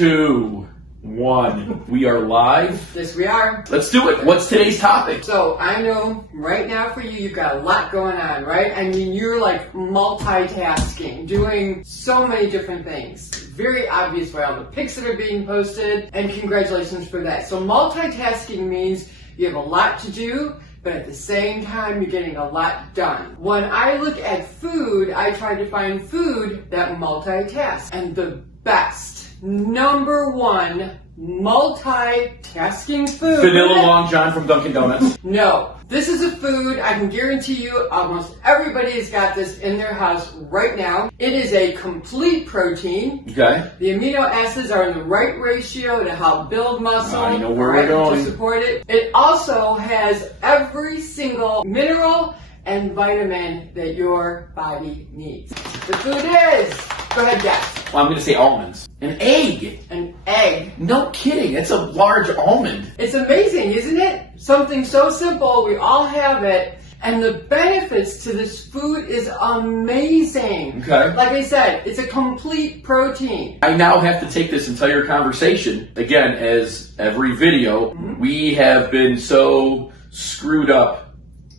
2, 1. We are live. Yes, we are. Let's do it. What's today's topic? So I know right now for you, you've got a lot going on, right? I mean, you're like multitasking, doing so many different things. Very obvious by all the pics that are being posted, and congratulations for that. So multitasking means you have a lot to do, but at the same time, you're getting a lot done. When I look at food, I try to find food that multitasks. And the best, number one, multitasking food. Vanilla Long John from Dunkin' Donuts. No. This is a food, I can guarantee you, almost everybody has got this in their house right now. It is a complete protein. Okay. The amino acids are in the right ratio to help build muscle. I know where we're going. To support it. It also has every single mineral and vitamin that your body needs. The food is, go ahead, guess. Well, I'm going to say almonds. An egg. An egg. No kidding. It's a large almond. It's amazing, isn't it? Something so simple, we all have it. And the benefits to this food is amazing. Okay. Like I said, it's a complete protein. I now have to take this entire conversation, again, as every video, we have been so screwed up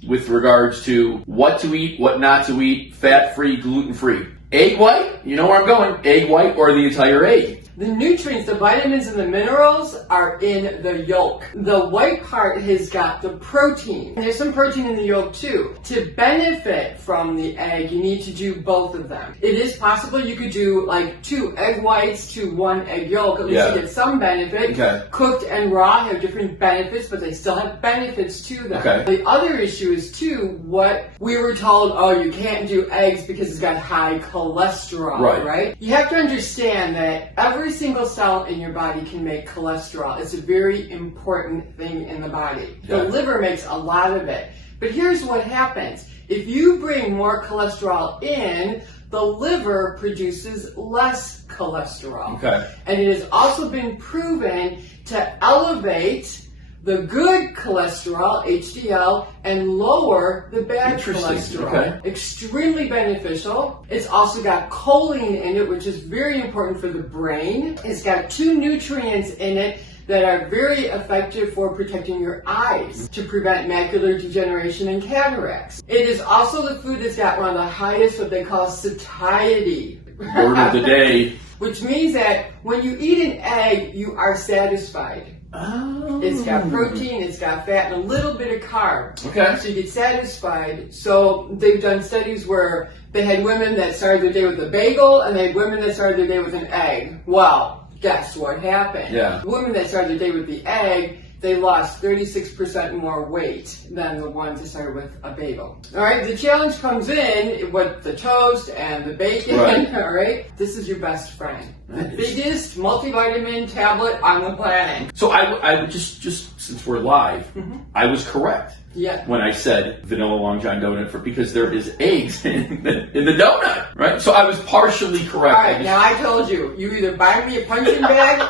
with regards to what to eat, what not to eat, fat-free, gluten-free. Egg white, you know where I'm going, egg white or the entire egg. The nutrients, the vitamins and the minerals are in the yolk. The white part has got the protein. And there's some protein in the yolk too. To benefit from the egg, you need to do both of them. It is possible you could do like 2 egg whites to 1 egg yolk. At least you get some benefit. Okay. Cooked and raw have different benefits, but they still have benefits to them. Okay. The other issue is too, what we were told, oh, you can't do eggs because it's got high cholesterol, right? You have to understand that every single cell in your body can make cholesterol. It's a very important thing in the body. The liver makes a lot of it. But here's what happens. If you bring more cholesterol in, the liver produces less cholesterol. Okay. And it has also been proven to elevate the good cholesterol, HDL, and lower the bad cholesterol. Okay. Extremely beneficial. It's also got choline in it, which is very important for the brain. It's got 2 nutrients in it that are very effective for protecting your eyes to prevent macular degeneration and cataracts. It is also the food that's got one of the highest, what they call satiety. Word of the day. Which means that when you eat an egg, you are satisfied. Oh. It's got protein, it's got fat, and a little bit of carb. Okay. So you get satisfied. So they've done studies where they had women that started their day with a bagel, and they had women that started their day with an egg. Well, guess what happened? Yeah. The women that started their day with the egg, they lost 36% more weight than the ones that started with a bagel. All right, the challenge comes in with the toast and the bacon, all right? This is your best friend. The biggest multivitamin tablet on the planet. So I would just since we're live, I was correct. Yeah. When I said vanilla Long John donut because there is eggs in the donut, right? So I was partially correct. All right, now I told you, you either buy me a punching bag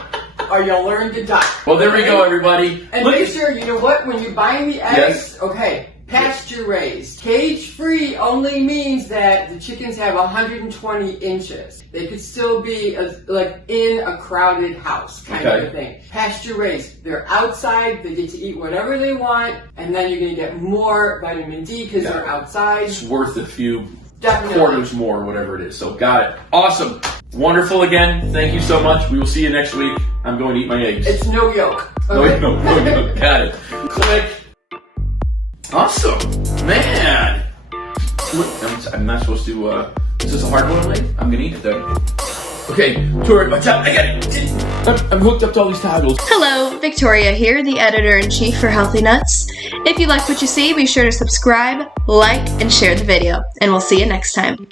or you'll learn to die. Well, there we go, everybody. And make sure, you know what, when you're buying the eggs, yes. Pasture raised. Cage free only means that the chickens have 120 inches. They could still be like in a crowded house kind of a thing. Pasture raised. They're outside, they get to eat whatever they want, and then you're going to get more vitamin D because they're outside. It's worth a few quarters more, whatever it is. So got it. Awesome. Wonderful again. Thank you so much. We will see you next week. I'm going to eat my eggs. It's no yolk. Okay? No yolk. Got it. Click. Awesome, man. I'm not supposed to. Is this a hard one, Lee? I'm gonna eat it then. Okay, Tori, watch out! I got it. I'm hooked up to all these toggles. Hello, Victoria here, the editor-in-chief for Healthy Nuts. If you like what you see, be sure to subscribe, like, and share the video, and we'll see you next time.